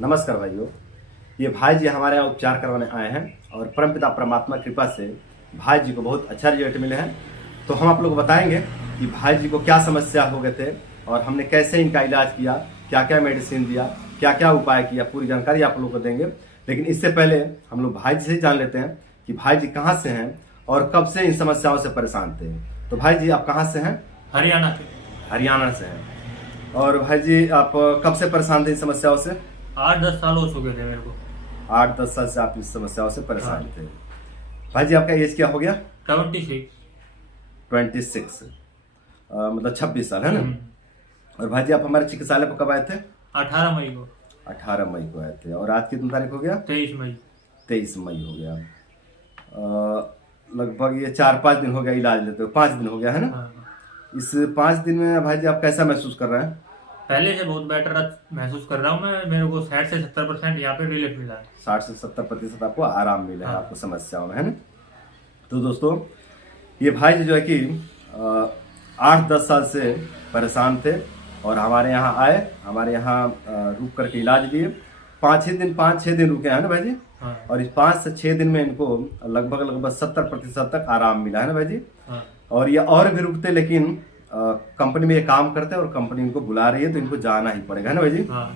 नमस्कार भाइयों। ये भाई जी हमारे यहाँ उपचार करवाने आए हैं और परमपिता परमात्मा कृपा से भाई जी को बहुत अच्छा रिजल्ट मिले हैं। तो हम आप लोग को बताएंगे कि भाई जी को क्या समस्या हो गए थे और हमने कैसे इनका इलाज किया, क्या क्या मेडिसिन दिया, क्या क्या उपाय किया, पूरी जानकारी आप लोग को देंगे। लेकिन इससे पहले हम लोग भाई जी से ही जान लेते हैं कि भाई जी कहाँ से हैं और कब से इन समस्याओं से परेशान थे। तो भाई जी आप कहाँ से हैं? हरियाणा के। हरियाणा से हैं। और भाई जी आप कब से परेशान थे इन समस्याओं से? 8-10 साल हो चुके थे मेरे को। 8-10 साल से आप इस समस्याओं से परेशान थे। भाई जी आपका एज क्या हो गया? 26 मतलब 26 साल है ना। और भाई जी आप हमारे चिकित्सालय पर कब आए थे? 18 मई को। 18 मई को आए थे। और आज कितनी तारीख हो गया? 23 मई। 23 मई हो गया। लगभग ये 4-5 दिन हो गया इलाज लेते हुए, 5 दिन हो गया है ना। हाँ। इस 5 दिन में भाई जी आप कैसा महसूस कर रहे हैं? पहले से बहुत बेटर महसूस कर रहा हूँ मैं। मेरे को 60 से 70% यहाँ पे रिलीफ मिला है। 60 से 70% आपको आराम मिला है। हाँ। आपको समस्याओं में है ना। तो दोस्तों ये भाई जी जो है कि 8-10 साल से परेशान थे और हमारे यहाँ आए, हमारे यहाँ रुक करके इलाज लिए। 5-6 दिन रुके हैं ना भाई जी। हाँ। और इस 5 से 6 दिन में इनको लगभग 70% तक आराम मिला है ना भाई जी। हाँ। और ये और भी रुकते, लेकिन कंपनी में ये काम करते हैं और कंपनी इनको बुला रही है तो इनको जाना ही पड़ेगा है ना भाई जी। हाँ।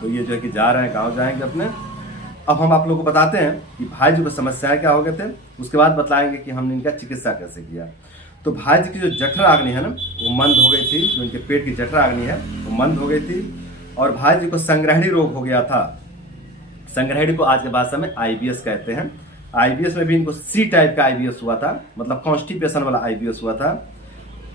तो ये जो है कि जा रहे हैं, गाँव जाएंगे अपने। अब हम आप लोगों को बताते हैं कि भाई जी को समस्याएं क्या हो गए थे, उसके बाद बताएंगे कि हमने इनका चिकित्सा कैसे किया। तो भाई जी की जो जठराग्नि है ना वो मंद हो गई थी। जो इनके पेट की जठराग्नि है वो मंद हो गई थी। और भाई जी को संग्रहणी रोग हो गया था। संग्रहणी को आज के भाषा में IBS कहते हैं। IBS में भी इनको C टाइप का IBS हुआ था, मतलब कॉन्स्टिपेशन वाला IBS हुआ था।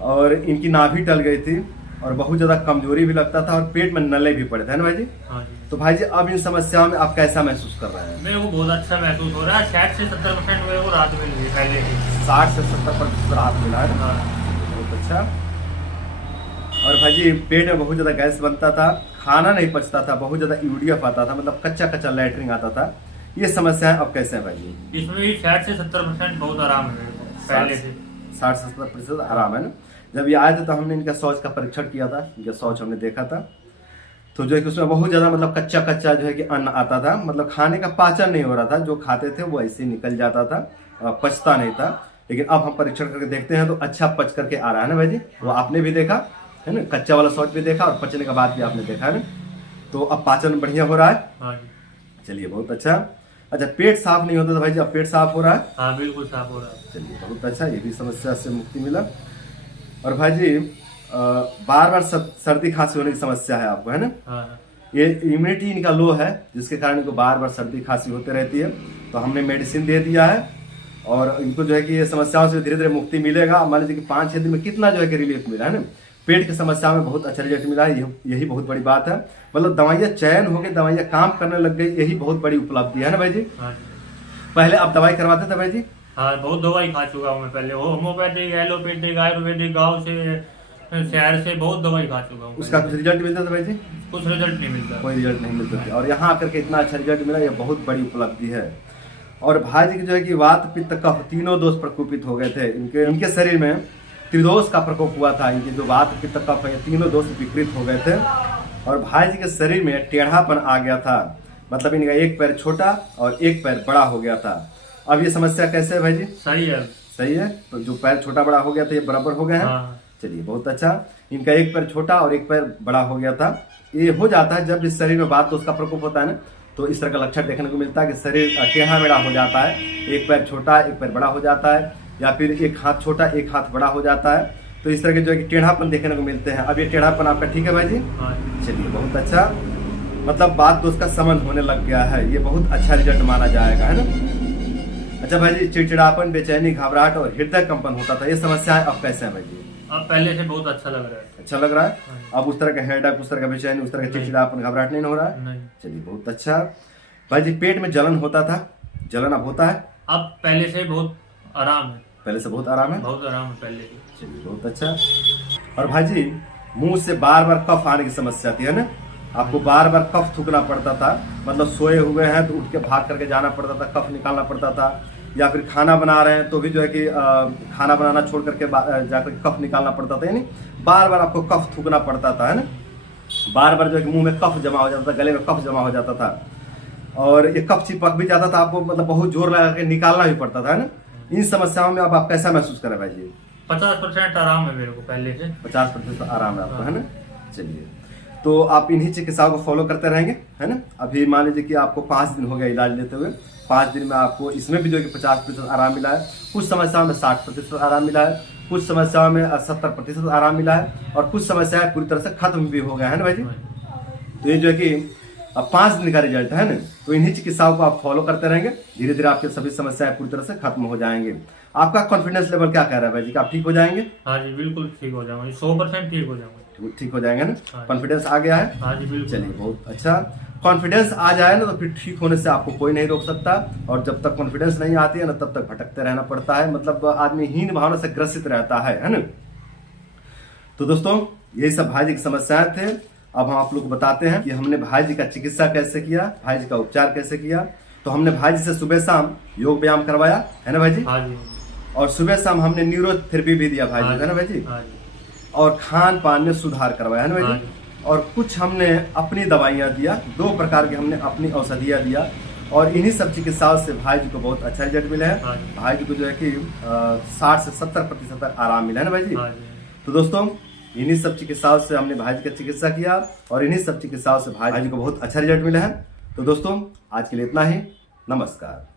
और इनकी नाभि टल गई थी और बहुत ज्यादा कमजोरी भी लगता था और पेट में नले भी पड़े थे ना भाई जी। हाँ जी। तो भाई जी अब इन समस्याओं में आप कैसा महसूस कर रहे हैं? मेरे को बहुत अच्छा महसूस हो रहा है। 60 से 70% मेरे को राहत मिल गई पहले ही। 60 से 70% राहत मिला है। हाँ। बहुत अच्छा। और भाई जी पेट में बहुत ज्यादा गैस बनता था, खाना नहीं पचता था, बहुत ज्यादा यूरिया आता था, मतलब कच्चा कच्चा लैटरिन आता था। ये समस्याएं अब कैसे है भाई जी? इसमें भी 60 से 70% बहुत आराम है मेरे को पहले से। 60 से 70% आराम है ना। जब ये आए थे तो हमने इनका शौच का परीक्षण किया था, इनका शौच हमने देखा था। तो जो है कि उसमें बहुत ज्यादा मतलब कच्चा कच्चा जो है कि अन्न आता था, मतलब खाने का पाचन नहीं हो रहा था। जो खाते थे वो ऐसे ही निकल जाता था, पचता नहीं था। लेकिन अब हम परीक्षण करके देखते हैं तो अच्छा पच करके आ रहा है ना भाई जी। वो आपने भी देखा है ना, कच्चा वाला शौच भी देखा और पचने के बाद भी आपने देखा है ना। तो अब पाचन बढ़िया हो रहा है। हाँ जी। चलिए बहुत अच्छा। अच्छा पेट साफ नहीं होता था भाई जी, अब पेट साफ हो रहा है। हाँ बिल्कुल साफ हो रहा है। चलिए बहुत अच्छा, ये भी समस्या से मुक्ति मिला। और भाई जी बार बार सर्दी खांसी होने की समस्या है आपको है ना। हाँ। ये इम्यूनिटी इनका लो है जिसके कारण इनको बार बार सर्दी खांसी होते रहती है। तो हमने मेडिसिन दे दिया है और इनको जो है कि ये समस्याओं से धीरे धीरे मुक्ति मिलेगा। मान लीजिए कि 5-6 दिन में कितना जो है कि रिलीफ मिला है ना। पेट की समस्या में बहुत अच्छा रिजल्ट मिला है, यही बहुत बड़ी बात है। मतलब दवाइयाँ चयन हो गई, दवाइयाँ काम करने लग गई, यही बहुत बड़ी उपलब्धि है ना भाई जी। हाँ जी। पहले आप दवाई करवाते थे भाई जी? हाँ बहुत दवाई खा चुका हूँ मैं पहले। होम्योपैथिक, एलोपैथिक, आयुर्वेदिक, गाँव से, शहर से बहुत दवाई खा चुका हूँ। उसका कुछ रिजल्ट मिलता था भाई जी? कुछ रिजल्ट नहीं मिलता। कोई रिजल्ट नहीं मिलता था। और यहाँ आकर के इतना अच्छा रिजल्ट मिला, ये बहुत बड़ी उपलब्धि है। और भाई जी की जो है कि वात पित्त कफ तीनों दोष प्रकोपित हो गए थे। इनके शरीर में त्रिदोष का प्रकोप हुआ था। इनके जो वात पित्त कफ है तीनों दोष विकृत हो गए थे। और भाई जी के शरीर में टेढ़ापन आ गया था, मतलब इनका एक पैर छोटा और एक पैर बड़ा हो गया था। अब ये समस्या कैसे है भाई जी? सही है। सही है। तो जो पैर छोटा बड़ा हो गया था ये बराबर हो गए हैं। हाँ। चलिए बहुत अच्छा। इनका एक पैर छोटा और एक पैर बड़ा हो गया था। ये हो जाता है जब इस शरीर में वात दोष का प्रकोप होता है ना, तो इस तरह का लक्षण देखने को मिलता है कि शरीर टेढ़ा मेढ़ा हो जाता है, एक पैर छोटा एक पैर बड़ा हो जाता है, या फिर एक हाथ छोटा एक हाथ बड़ा हो जाता है। तो इस तरह के जो है कि टेढ़ापन देखने को मिलते हैं। अब ये टेढ़ापन आपका ठीक है भाई जी? हाँ। चलिए बहुत अच्छा। मतलब बात दोस्त का समझ होने लग गया है, ये बहुत अच्छा रिजल्ट माना जाएगा है ना। अच्छा भाई जी चिड़चिड़ापन, बेचैनी, घबराहट और हृदय कंपन होता था, ये समस्याएं अब कैसे हैं भाई जी? अब पहले से बहुत अच्छा लग रहा है। अच्छा लग रहा है। हाँ। अब उस तरह का हेडेक, उस तरह का बेचैनी, उस तरह का चिड़चिड़ापन, घबराहट नहीं हो रहा है? नहीं। चलिए बहुत अच्छा। भाई जी पेट में जलन होता था, जलन अब होता है? अब पहले से बहुत आराम है। पहले से बहुत आराम है। बहुत आराम है पहले से। चलिए बहुत अच्छा। और भाई जी मुंह से बार बार कफ आने की समस्या थी है ना, आपको बार बार कफ थूकना पड़ता था, मतलब सोए हुए हैं तो उठ के भाग करके जाना पड़ता था, कफ निकालना पड़ता था। या फिर खाना बना रहे हैं तो भी जो है कि खाना बनाना छोड़ करके जाकर कफ निकालना पड़ता था, यानी बार बार आपको कफ थूकना पड़ता था है ना। बार बार जो है कि मुंह में कफ जमा हो जाता था, गले में कफ जमा हो जाता था, और ये कफ चिपक भी जाता था, आपको मतलब बहुत जोर लगा के निकालना भी पड़ता था, है ना। इन समस्याओं में अब आप कैसा महसूस कर रहे हैं भाई जी? 50% आराम है मेरे को पहले से। 50% आराम है आपको, है ना। चलिए, तो आप इन्हीं चिकित्साओं को फॉलो करते रहेंगे, है ना। अभी मान लीजिए कि आपको 5 दिन हो गया इलाज लेते हुए, 5 दिन में आपको इसमें भी जो है कि 50% आराम मिला है, कुछ समस्याओं में 60% आराम मिला है, कुछ समस्याओं में 70% आराम मिला है, और कुछ समस्याएं पूरी तरह से खत्म भी हो गया है ना भाई जी। तो ये जो है कि अब 5 दिन का रिजल्ट है ना, तो इन्हीं चिकित्साओं को आप फॉलो करते रहेंगे, धीरे धीरे आपके सभी समस्याएं पूरी तरह से खत्म हो जाएंगे। आपका कॉन्फिडेंस लेवल क्या कह रहा है भाई जी कि आप ठीक हो जाएंगे? हाँ जी बिल्कुल ठीक हो जाऊंगा, 100% ठीक हो जाऊंगा। ठीक हो जाएंगे ना, हाँ। कॉन्फिडेंस आ गया है? हाँ जी बिल्कुल। चलिए बहुत अच्छा। कॉन्फिडेंस आ जाए ना तो फिर ठीक होने से आपको कोई नहीं रोक सकता, और जब तक कॉन्फिडेंस नहीं आती है ना तब तक भटकते रहना पड़ता है, मतलब आदमी हीन भावना से ग्रसित रहता है ना। तो दोस्तों यही सब भाई जी की समस्याएं थे। अब हम आप लोग को बताते हैं कि हमने भाई जी का चिकित्सा कैसे किया, भाई जी का उपचार कैसे किया। तो हमने भाई जी से सुबह शाम योग व्यायाम करवाया, है ना भाई जी। हाँ जी। और सुबह शाम हमने न्यूरोथेरेपी भी दिया भाई जी, है ना भाई जी। हाँ जी। और खान पान में सुधार करवाया, है ना भाई हाँ जी। जी। और कुछ हमने अपनी दवाइयाँ दिया, 2 प्रकार की हमने अपनी औषधियाँ दिया, और इन्हीं सब चिकित्साओं से भाई जी को बहुत अच्छा रिजल्ट मिला है। हाँ जी। भाई जी को जो है कि 60 से 70% तक आराम मिला है ना भाई जी। हाँ जी। तो दोस्तों इन्हीं सब चिकित्साओं से हमने भाई जी का चिकित्सा किया, और इन्हीं सब चिकित्साओं से भाई जी को बहुत अच्छा रिजल्ट मिला है। तो दोस्तों आज के लिए इतना ही, नमस्कार।